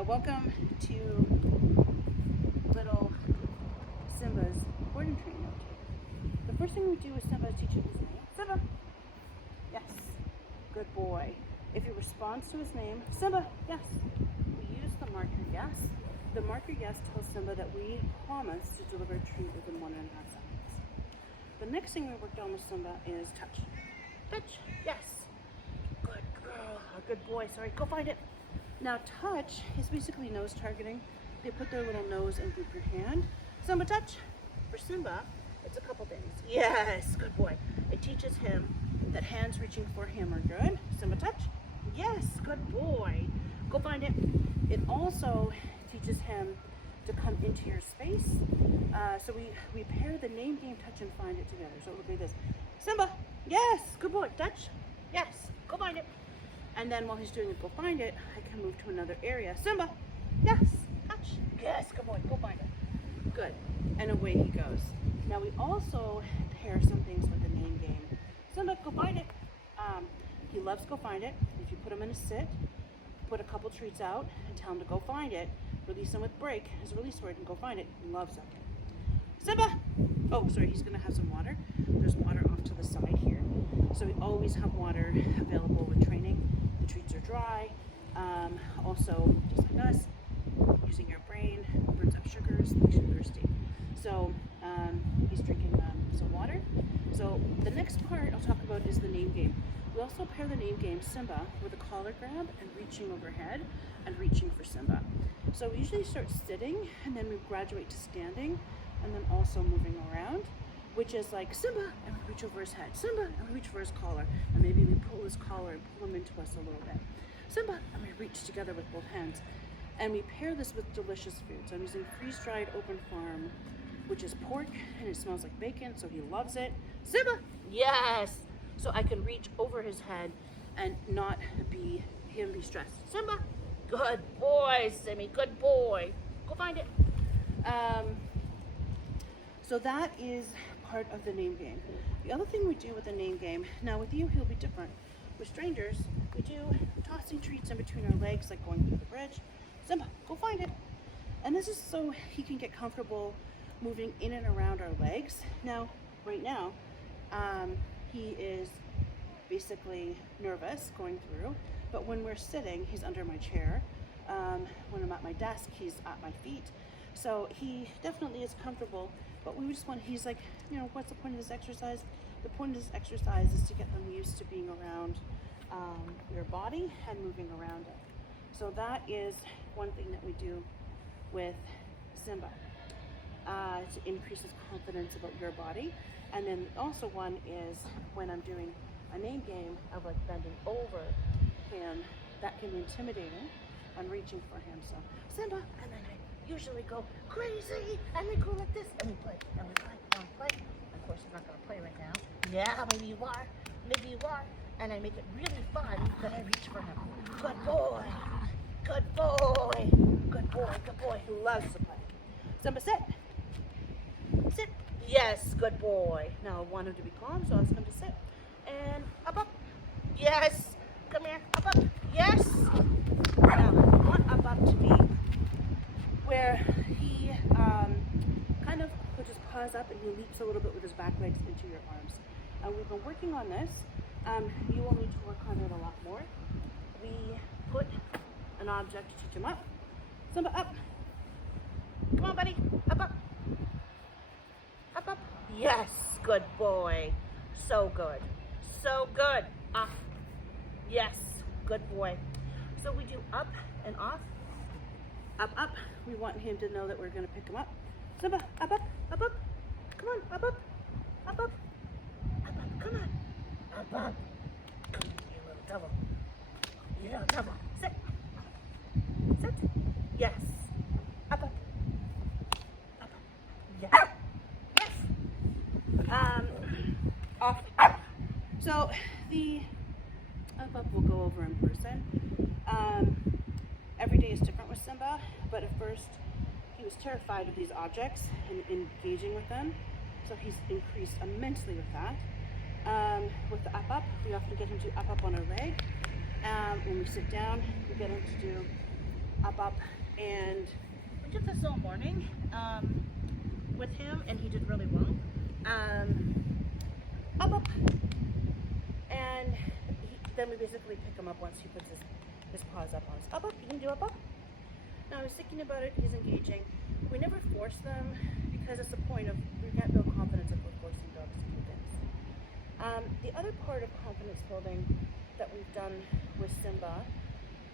Welcome to little Simba's board and train note. The first thing we do with Simba is teach him his name. Simba! Yes. Good boy. If he responds to his name, Simba, yes. We use the marker yes. The marker yes tells Simba that we promise to deliver a treat within 1.5 seconds. The next thing we worked on with Simba is touch. Touch, yes. Good girl. Good boy. Sorry, go find it. Now touch is basically nose targeting. They put their little nose and group your hand. Simba touch. For Simba, it's a couple things. Yes, good boy. It teaches him that hands reaching for him are good. Simba touch. Yes, good boy. Go find it. It also teaches him to come into your space. So we pair the name, game, touch, and find it together. So it will be this. Simba, yes, good boy. Touch, yes, go find it. And then while he's doing it, go find it, I can move to another area. Simba, yes, touch, yes, good boy, go find it. Good, and away he goes. Now we also pair some things with the name game. Simba, go find it. He loves go find it. If you put him in a sit, put a couple treats out and tell him to go find it, release him with break, his release word, and go find it. He loves it. Simba! Oh, sorry, he's gonna have some water. There's water off to the side here. So we always have water available with training. The treats are dry. Also, just like us, using your brain, burns up sugars, makes you thirsty. So he's drinking some water. So the next part I'll talk about is the name game. We also pair the name game Simba with a collar grab and reaching overhead and reaching for Simba. So we usually start sitting and then we graduate to standing and then also moving around, which is like Simba, and we reach over his head, Simba, and we reach for his collar, and maybe we pull his collar and pull him into us a little bit. Simba, and we reach together with both hands. And we pair this with delicious foods. I'm using freeze-dried open farm, which is pork, and it smells like bacon, so he loves it. Simba, yes! So I can reach over his head and not be stressed. Simba, good boy, Simmy, good boy. Go find it. So that is part of the name game. The other thing we do with the name game, now with you, he'll be different. With strangers, we do tossing treats in between our legs, like going through the bridge. Simba, go find it. And this is so he can get comfortable moving in and around our legs. Now, right now, he is basically nervous going through, but when we're sitting, he's under my chair. When I'm at my desk, he's at my feet. So he definitely is comfortable, but we just want, he's like, you know, what's the point of this exercise? The point of this exercise is to get them used to being around your body and moving around it. So that is one thing that we do with Simba to increase his confidence about your body. And then also one is when I'm doing a name game of like bending over him, that can be intimidating and reaching for him. So Simba, and then I usually go crazy, and we go like this, and we play, and we play, and we play. Of course, he's not going to play right now. Yeah, maybe you are, and I make it really fun that I reach for him. Good boy, good boy, good boy, good boy. He loves to play. Simba, sit, sit. Yes, good boy. Now I want him to be calm, so I ask him to sit. And up. Yes, come here, up. Yes. Now I want up to be where he kind of puts his paws up and he leaps a little bit with his back legs into your arms. We've been working on this. You will need to work on it a lot more. We put an object to teach him up. Simba, up. Come on, buddy. Up. Up. Yes, good boy. So good. So good. Off. Yes, good boy. So we do up and off. Up. We want him to know that we're going to pick him up. Simba, up. Come on, up. Up. Come on. Up. Come on, you little devil. You little devil. Sit. Yes. Up. Yes. Off. So the up will go over in person. Every day is different with Simba, but at first he was terrified of these objects and engaging with them, so he's increased immensely with that. With the up, we often get him to up on our leg. When we sit down, we get him to do up, and we did this all morning with him, and he did really well. Up, and then we basically pick him up once he puts his paws up on us. Up, you can do up. Now I was thinking about it, he's engaging. We never force them because it's the point of, we can't build confidence if we're forcing dogs to do things. The other part of confidence building that we've done with Simba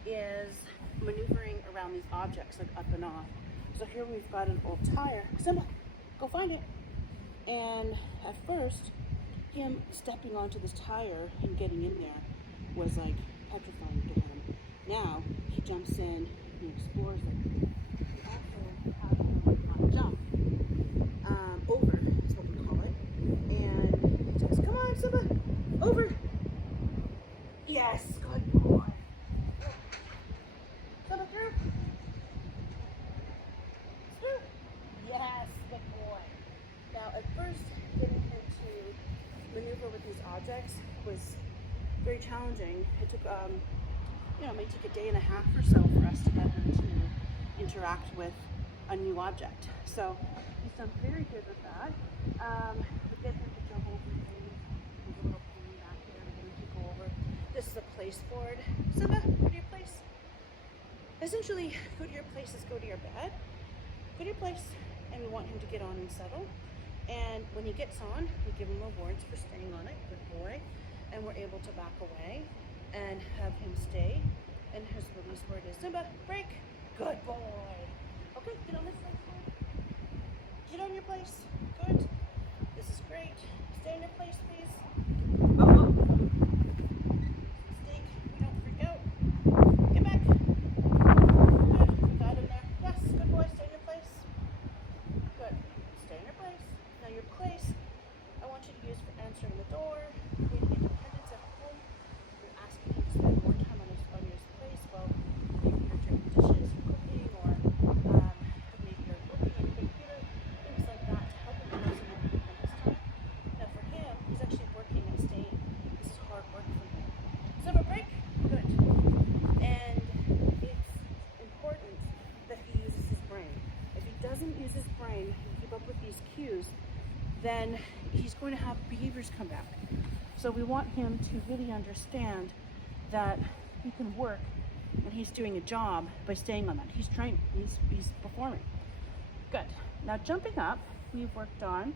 is maneuvering around these objects, like up and off. So here we've got an old tire. Simba, go find it. And at first, him stepping onto this tire and getting in there was like petrifying to him. Now he jumps in and explores it. We also have him jump over, is what we call it. And he says, come on, Simba, over. Yes, good boy. Simba, through. Through. Yes, good boy. Now, at first, getting him to maneuver with these objects was very challenging. It took, it may take a day and a half or so for us to get him to interact with a new object. So he's done very good with that. We get him to jump over things. There's a little pony back there to get him to go over. This is a place board. Simba, go to your place. Essentially, go to your place is go to your bed. Go to your place, and we want him to get on and settle. And when he gets on, we give him rewards for staying on it, good boy. And we're able to back away and have him stay. And his release word is Simba, break, good boy. Okay, get on this side. Get on your place, good. This is great. Stay in your place, please. Oh. Mistake, we don't freak out. Get back. Good, we got him there. Yes, good boy, stay in your place. Good, stay in your place. Now your place, I want you to use for answering the door, creating independence at home. You're asking him to spend more time on his place while maybe you're doing dishes or cooking, or maybe you're working on your computer, things like that to help him have some independence time. Now for him, he's actually working and staying. This is hard work for him. Summer break? Good. And it's important that he uses his brain. If he doesn't use his brain and keep up with these cues, then he's going to have behaviors come back. So we want him to really understand that he can work and he's doing a job by staying on that. He's training, he's performing. Good. Now jumping up, we've worked on,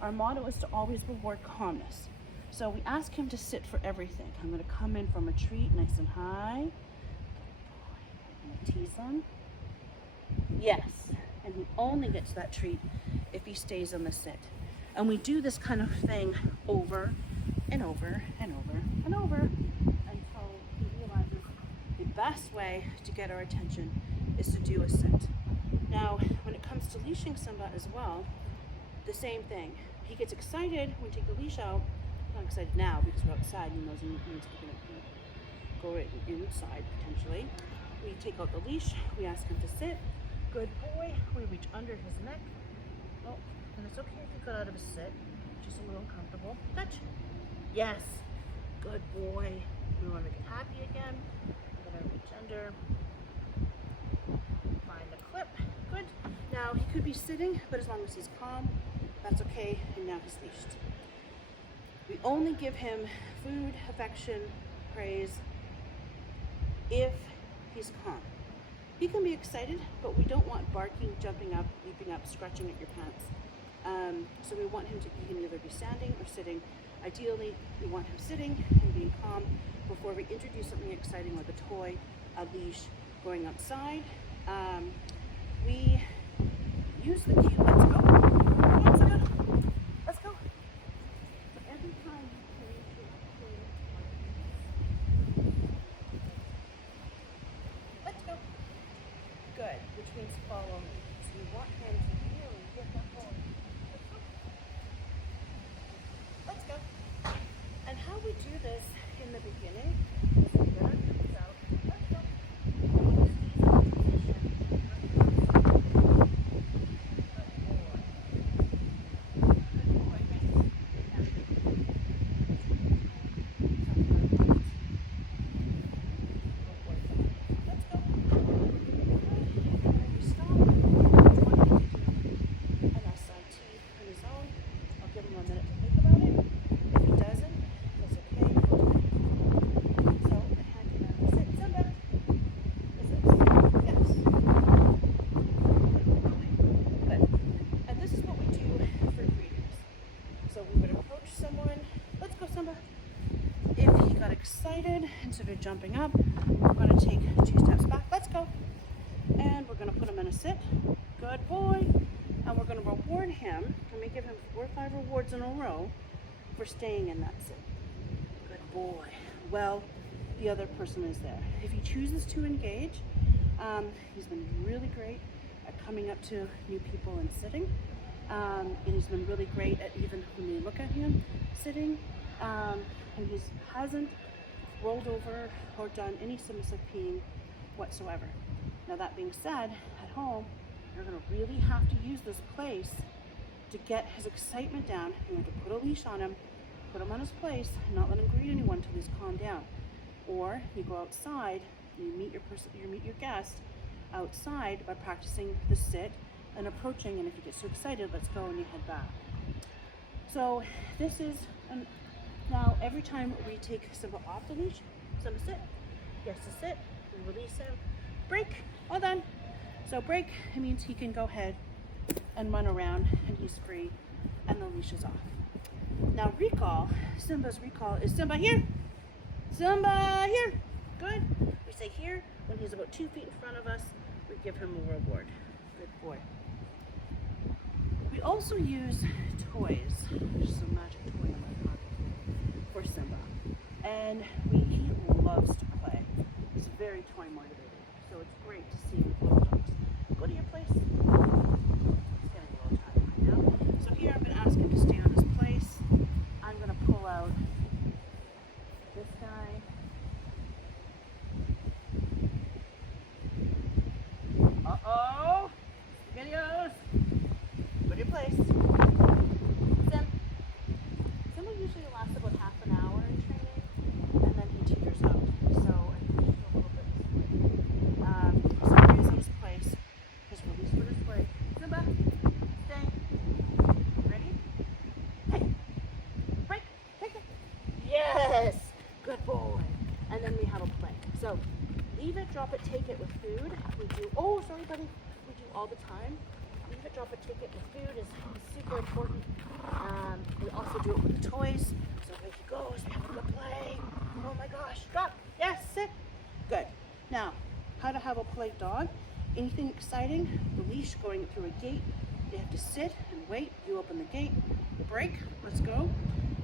our motto is to always reward calmness. So we ask him to sit for everything. I'm going to come in from a treat nice and high. I'm going to tease him. Yes. And he only gets that treat if he stays on the sit. And we do this kind of thing over and over and over and over until he realizes the best way to get our attention is to do a sit. Now, when it comes to leashing Simba as well, the same thing. He gets excited when we take the leash out. Not excited now because we're outside. He knows he means we're going to go right inside potentially. We take out the leash. We ask him to sit. Good boy. We reach under his neck. Oh, and it's okay if you got out of a sit. Just a little uncomfortable. Touch. Yes. Good boy. We want to make it happy again. I'm going to reach under. Find the clip. Good. Now, he could be sitting, but as long as he's calm, that's okay. And now he's leashed. We only give him food, affection, praise if he's calm. He can be excited, but we don't want barking, jumping up, leaping up, scratching at your pants. So we want him to, he can either be standing or sitting. Ideally, we want him sitting and being calm before we introduce something exciting like a toy, a leash, going outside. We use the cue, let's go. Let's go. But every time you change let's go. Good, which means follow me. So we want him to really get that ball. Let's go. And how we do this in the beginning is we get our hands out. Let's go. jumping up. We're going to take 2 steps back. Let's go. And we're going to put him in a sit. Good boy. And we're going to reward him. Let me give him 4 or 5 rewards in a row for staying in that sit. Good boy. Well, the other person is there. If he chooses to engage, he's been really great at coming up to new people and sitting. And he's been really great at even when we look at him sitting. And he hasn't rolled over or done any submissive peeing whatsoever. Now that being said, at home, you're going to really have to use this place to get his excitement down. You have to put a leash on him, put him on his place, and not let him greet anyone until he's calmed down. Or you go outside, and you meet your guest outside by practicing the sit and approaching, and if you get so excited, let's go, and you head back. So this is, now every time we take Simba off the leash, Simba sit, yes to sit, we release him, break, all done. So break, it means he can go ahead and run around and he's free and the leash is off. Now recall, Simba's recall is Simba here, Simba here, good. We say here, when he's about 2 feet in front of us, we give him a reward, good boy. We also use toys. There's some magic toy in my pocket for Simba. And he loves to play. He's very toy motivated. So it's great to see with little dogs. Go to your place. He's getting a little tired right now. So here I'm going to ask him to stay on his place. I'm going to pull out this guy. Uh-oh! Videos! Go to your place. Simba usually lasts about half an hour in training, and then he teeters out. So I think we should go a little bit this way. So he's on his place. His release for this way. Simba, stay. Ready? Hey, break, take it. Yes, good boy. And then we have a play. So leave it, drop it, take it with food. We do. Oh, sorry, buddy. We do all the time. Leave it, drop it, take it with food is super important. We also do it with the toys. So away he goes, we have a good play. Oh my gosh, drop, yes, sit. Good. Now, how to have a polite dog. Anything exciting, the leash going through a gate. They have to sit and wait. You open the gate, break, let's go.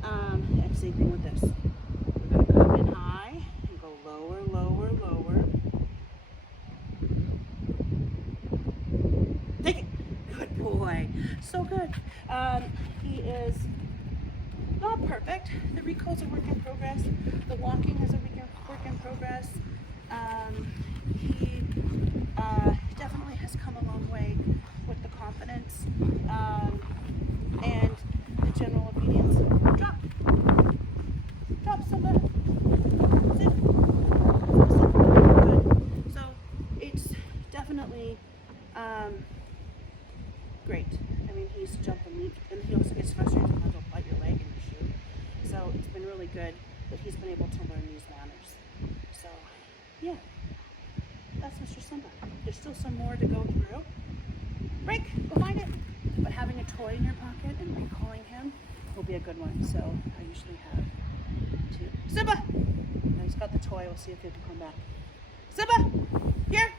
And same thing with this. We're gonna come in high and go lower, lower, lower. Take it. Good boy. So good. He is not perfect. The recall's a work in progress. The walking is a work in progress. He definitely has come a long way with the confidence and the general obedience. Drop. Drop, Simba. Sit. Good. So it's definitely great. I mean, he used to jump and leap, and he also gets frustrated when he'll bite your leg in your shoe. So it's been really good that he's been able to learn these manners. So, yeah, that's Mr. Simba. There's still some more to go through. Break, go find it. But having a toy in your pocket and recalling him will be a good one. So I usually have 2. Simba! Now he's got the toy. We'll see if he can come back. Simba! Here!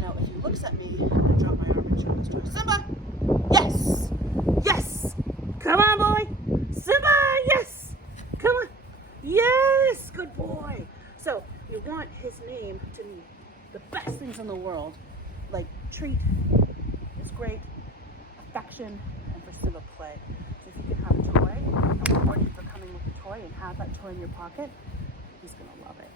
Now, if he looks at me, I'm going to drop my arm and show this toy. Simba! Yes! Yes! Come on, boy! Simba! Yes! Come on! Yes! Good boy! So, you want his name to be the best things in the world, like treat, it's great, affection, and for Simba play. So if you can have a toy, and reward you for coming with a toy and have that toy in your pocket, he's going to love it.